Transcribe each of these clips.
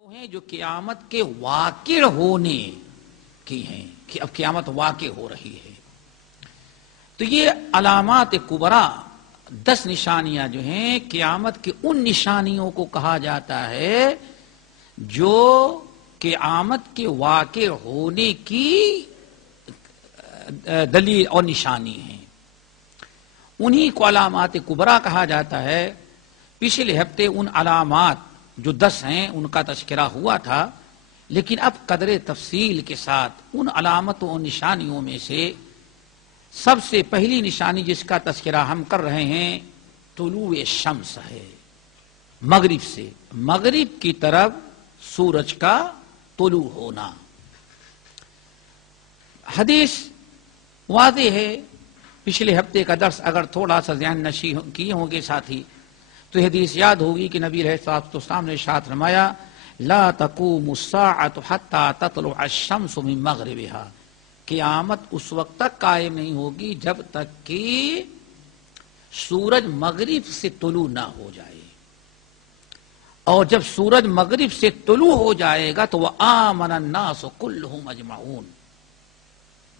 ہیں جو قیامت کے واقع ہونے کی ہیں کہ اب قیامت واقع ہو رہی ہے. تو یہ علامات کبرا 10 نشانیاں جو ہیں قیامت کی ان نشانیوں کو کہا جاتا ہے جو قیامت کے واقع ہونے کی دلیل اور نشانی ہیں. انہی کو علامات کبرا کہا جاتا ہے. پچھلے ہفتے ان علامات جو 10 ہیں ان کا تذکرہ ہوا تھا، لیکن اب قدر تفصیل کے ساتھ ان علامتوں اور نشانیوں میں سے سب سے پہلی نشانی جس کا تذکرہ ہم کر رہے ہیں طلوع شمس ہے. مغرب سے مغرب کی طرف سورج کا طلوع ہونا. حدیث واضح ہے. پچھلے ہفتے کا درس اگر تھوڑا سا ذہن نشی کیے ہوں گے ساتھی تو حدیث یاد ہوگی کہ نبی علیہ الصلوۃ والسلام نے ارشاد فرمایا لا تقوم الساعۃ حتی تطلع الشمس من مغربها. قیامت اس وقت تک قائم نہیں ہوگی جب تک کہ سورج مغرب سے طلوع نہ ہو جائے، اور جب سورج مغرب سے طلوع ہو جائے گا تو وآمن الناس كلهم اجمعون.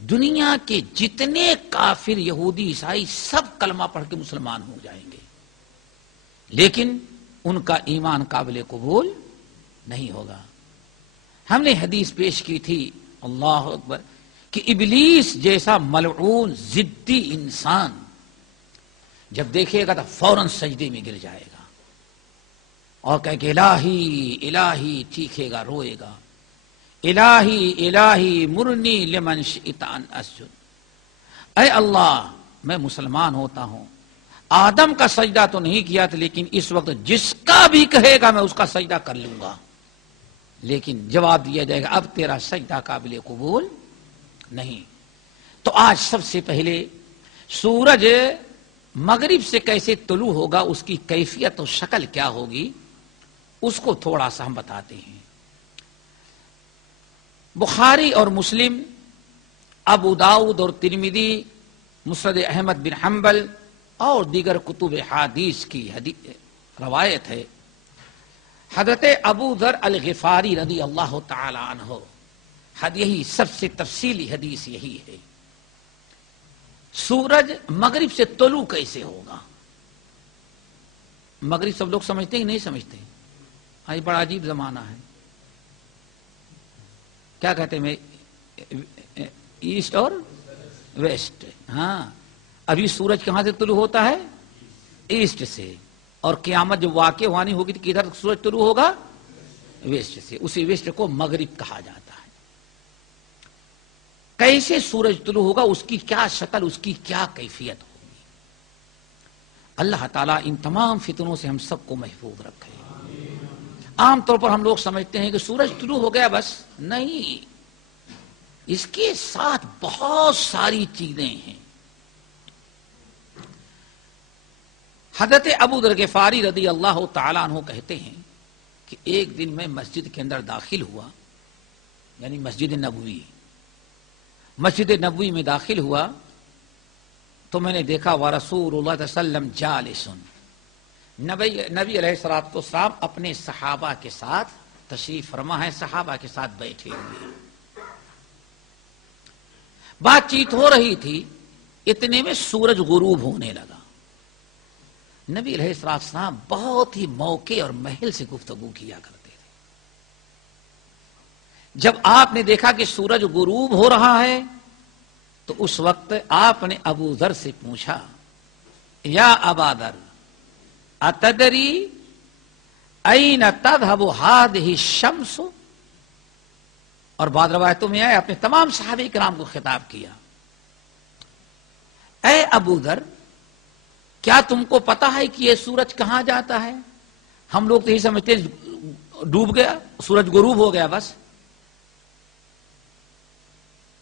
دنیا کے جتنے کافر یہودی عیسائی سب کلمہ پڑھ کے مسلمان ہو جائیں گے، لیکن ان کا ایمان قابل قبول نہیں ہوگا. ہم نے حدیث پیش کی تھی اللہ اکبر کہ ابلیس جیسا ملعون ضدی انسان جب دیکھے گا تو فوراً سجدے میں گر جائے گا اور کہے کہ الہی الہی چیخے گا، روئے گا، الہی الہی مرنی لمن شئت ان اسجد. اے اللہ میں مسلمان ہوتا ہوں، آدم کا سجدہ تو نہیں کیا تھا لیکن اس وقت جس کا بھی کہے گا میں اس کا سجدہ کر لوں گا. لیکن جواب دیا جائے گا اب تیرا سجدہ قابل قبول نہیں. تو آج سب سے پہلے سورج مغرب سے کیسے طلوع ہوگا، اس کی کیفیت و شکل کیا ہوگی، اس کو تھوڑا سا ہم بتاتے ہیں. بخاری اور مسلم، ابو داؤد اور ترمذی، مسند احمد بن حنبل اور دیگر کتب حدیث کی روایت ہے. حضرت ابو ذر الغفاری رضی اللہ تعالی عنہ، یہی سب سے تفصیلی حدیث یہی ہے. سورج مغرب سے طلوع کیسے ہوگا؟ مغرب سب لوگ سمجھتے ہیں کہ نہیں سمجھتے؟ آج بڑا عجیب زمانہ ہے. کیا کہتے ہیں ایسٹ اور ویسٹ. ہاں، ابھی سورج کہاں سے طلوع ہوتا ہے؟ ایسٹ سے. اور قیامت جب واقع ہوانی ہوگی تو کدھر سورج طلوع ہوگا؟ ویسٹ سے. اسی ویسٹ کو مغرب کہا جاتا ہے. کیسے سورج طلوع ہوگا، اس کی کیا شکل، اس کی کیا کیفیت ہوگی؟ اللہ تعالیٰ ان تمام فتنوں سے ہم سب کو محفوظ رکھے. عام طور پر ہم لوگ سمجھتے ہیں کہ سورج طلوع ہو گیا بس. نہیں، اس کے ساتھ بہت ساری چیزیں ہیں. حضرت ابو ذر غفاری رضی اللہ تعالیٰ عنہ کہتے ہیں کہ ایک دن میں مسجد کے اندر داخل ہوا، یعنی مسجد نبوی میں داخل ہوا تو میں نے دیکھا ورسول اللہ صلی اللہ علیہ وسلم جالس. نبی علیہ الصلوۃ والسلام اپنے صحابہ کے ساتھ تشریف فرما ہے، صحابہ کے ساتھ بیٹھے ہوئے. بات چیت ہو رہی تھی، اتنے میں سورج غروب ہونے لگا. نبی علیہ السلام بہت ہی موقع اور محل سے گفتگو کیا کرتے تھے. جب آپ نے دیکھا کہ سورج غروب ہو رہا ہے تو اس وقت آپ نے ابو ذر سے پوچھا یا ابا ذر اتدری این تذهب هذه الشمس. اور بعض روایتوں میں آئے اپنے تمام صحابہ کرام کو خطاب کیا، اے ابو ذر کیا تم کو پتا ہے کہ یہ سورج کہاں جاتا ہے؟ ہم لوگ تو یہی سمجھتے ڈوب گیا، سورج غروب ہو گیا بس.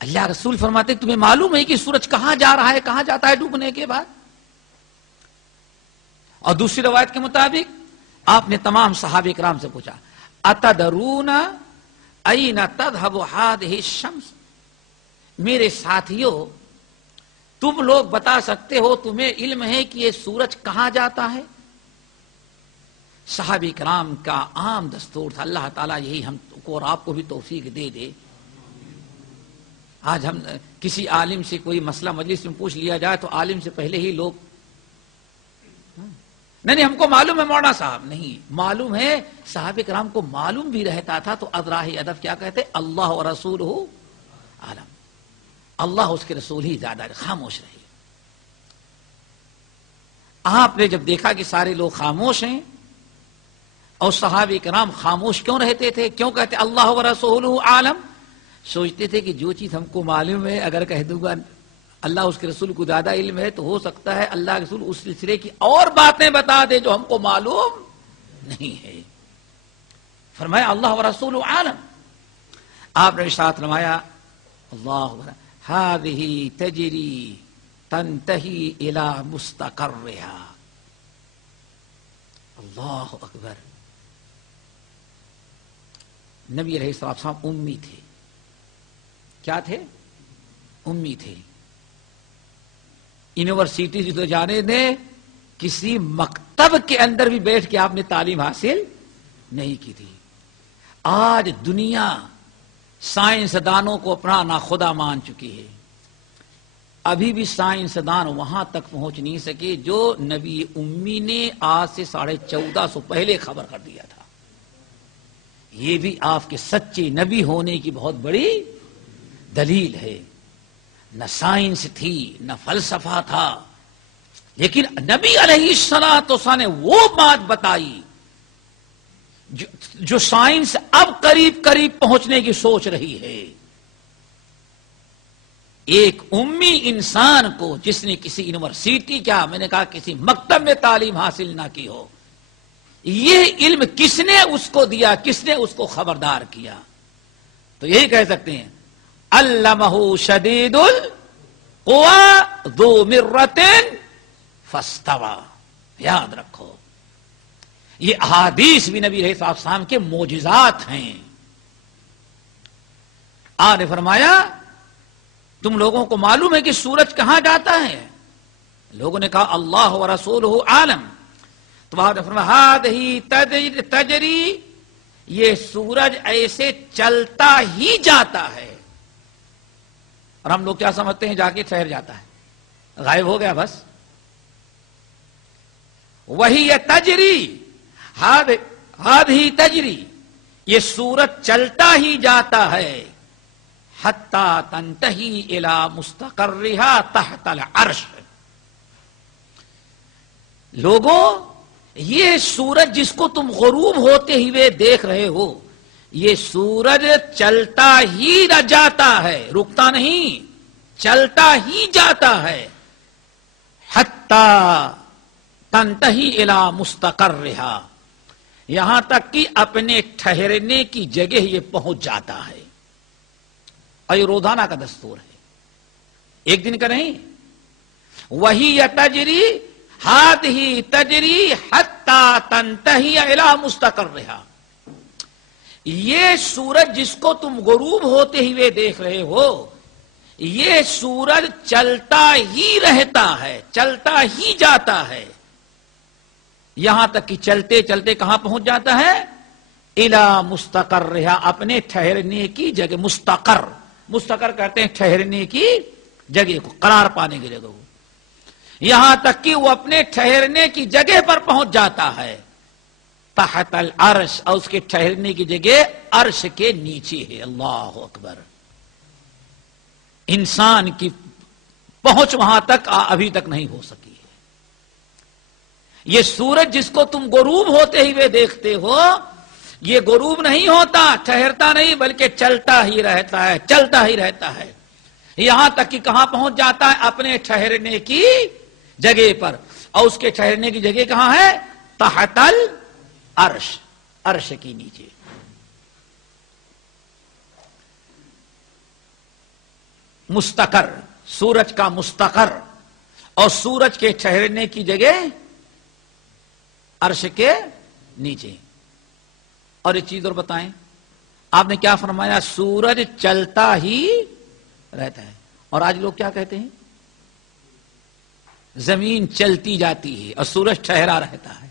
اللہ رسول فرماتے تمہیں معلوم ہے کہ سورج کہاں جا رہا ہے، کہاں جاتا ہے ڈوبنے کے بعد؟ اور دوسری روایت کے مطابق آپ نے تمام صحابہ کرام سے پوچھا اتدرون این تذهب هذه الشمس. میرے ساتھیوں تم لوگ بتا سکتے ہو، تمہیں علم ہے کہ یہ سورج کہاں جاتا ہے؟ صحابہ کرام کا عام دستور تھا. اللہ تعالیٰ یہی ہم کو اور آپ کو بھی توفیق دے دے. آج ہم کسی عالم سے کوئی مسئلہ مجلس میں پوچھ لیا جائے تو عالم سے پہلے ہی لوگ نہیں ہم کو معلوم ہے مولانا صاحب. نہیں معلوم ہے. صحابہ کرام کو معلوم بھی رہتا تھا تو ادراہ ادب کیا کہتے؟ اللہ و رسولہ عالم. اللہ اس کے رسول ہی زیادہ. خاموش رہے. آپ نے جب دیکھا کہ سارے لوگ خاموش ہیں اور صحابہ کرام خاموش کیوں رہتے تھے؟ کیوں کہتے اللہ و رسولہ عالم؟ سوچتے تھے کہ جو چیز ہم کو معلوم ہے اگر کہہ دوں گا اللہ اس کے رسول کو زیادہ علم ہے تو ہو سکتا ہے اللہ کے رسول اس سلسلے کی اور باتیں بتا دے جو ہم کو معلوم نہیں ہے. فرمایا اللہ و رسول عالم. آپ نے ارشاد فرمایا اللہ هذه تجری تنتہی الی مستقرها. اللہ اکبر. نبی علیہ السلام امی تھے. کیا تھے؟ امی تھے. یونیورسٹی سے تو جانے دیں کسی مکتب کے اندر بھی بیٹھ کے آپ نے تعلیم حاصل نہیں کی تھی. آج دنیا سائنسدانوں کو اپنا ناخدا مان چکی ہے. ابھی بھی سائنسدان وہاں تک پہنچ نہیں سکے جو نبی امی نے آج سے 1450 پہلے خبر کر دیا تھا. یہ بھی آپ کے سچے نبی ہونے کی بہت بڑی دلیل ہے. نہ سائنس تھی نہ فلسفہ تھا لیکن نبی علیہ السلام نے وہ بات بتائی جو سائنس اب قریب قریب پہنچنے کی سوچ رہی ہے. ایک امی انسان کو جس نے کسی یونیورسٹی کیا میں نے کہا کسی مکتب میں تعلیم حاصل نہ کی ہو, یہ علم کس نے اس کو دیا, کس نے اس کو خبردار کیا؟ تو یہی کہہ سکتے ہیں علمہ شدید القوی ذو مرۃ فاستوی. یاد رکھو یہ احادیث بھی نبی علیہ السلام کے معجزات ہیں. آپ نے فرمایا تم لوگوں کو معلوم ہے کہ سورج کہاں جاتا ہے؟ لوگوں نے کہا اللہ و رسولہ عالم. تو آپ نے فرمایا ہذہ تجری, یہ سورج ایسے چلتا ہی جاتا ہے. اور ہم لوگ کیا سمجھتے ہیں جا کے ٹھہر جاتا ہے, غائب ہو گیا بس. وہی تجری ہذہ تجری, یہ سورج چلتا ہی جاتا ہے حتی تنتہی الی مستقرہا تحت العرش. لوگوں یہ سورج جس کو تم غروب ہوتے ہوئے دیکھ رہے ہو, یہ سورج چلتا ہی جاتا ہے, رکتا نہیں, چلتا ہی جاتا ہے. حتی تنتہی الی مستقرہا, یہاں تک کہ اپنے ٹھہرنے کی جگہ یہ پہنچ جاتا ہے. اور یہ روزانہ کا دستور ہے, ایک دن کا نہیں. وہی تجری ہذہ تجری حتی تنتہی الی مستقرہا, یہ سورج جس کو تم غروب ہوتے ہوئے دیکھ رہے ہو, یہ سورج چلتا ہی رہتا ہے, چلتا ہی جاتا ہے, یہاں تک کہ چلتے چلتے کہاں پہنچ جاتا ہے؟ الی مستقرہا, اپنے ٹھہرنے کی جگہ. مستقر, مستقر کہتے ہیں ٹھہرنے کی جگہ کو, قرار پانے کی جگہ کو. یہاں تک کہ وہ اپنے ٹھہرنے کی جگہ پر پہنچ جاتا ہے تحت العرش, اور اس کے ٹھہرنے کی جگہ عرش کے نیچے ہے. اللہ اکبر. انسان کی پہنچ وہاں تک ابھی تک نہیں ہو سکی ہے. یہ سورج جس کو تم غروب ہوتے ہوئے دیکھتے ہو, یہ غروب نہیں ہوتا, ٹھہرتا نہیں, بلکہ چلتا ہی رہتا ہے, چلتا ہی رہتا ہے. یہاں تک کہ کہاں پہنچ جاتا ہے؟ اپنے ٹھہرنے کی جگہ پر. اور اس کے ٹھہرنے کی جگہ کہاں ہے؟ تحت العرش, عرش کی نیچے. مستقر, سورج کا مستقر, اور سورج کے ٹھہرنے کی جگہ عرش کے نیچے. اور ایک چیز اور بتائیں, آپ نے کیا فرمایا؟ سورج چلتا ہی رہتا ہے. اور آج لوگ کیا کہتے ہیں؟ زمین چلتی جاتی ہے اور سورج ٹھہرا رہتا ہے.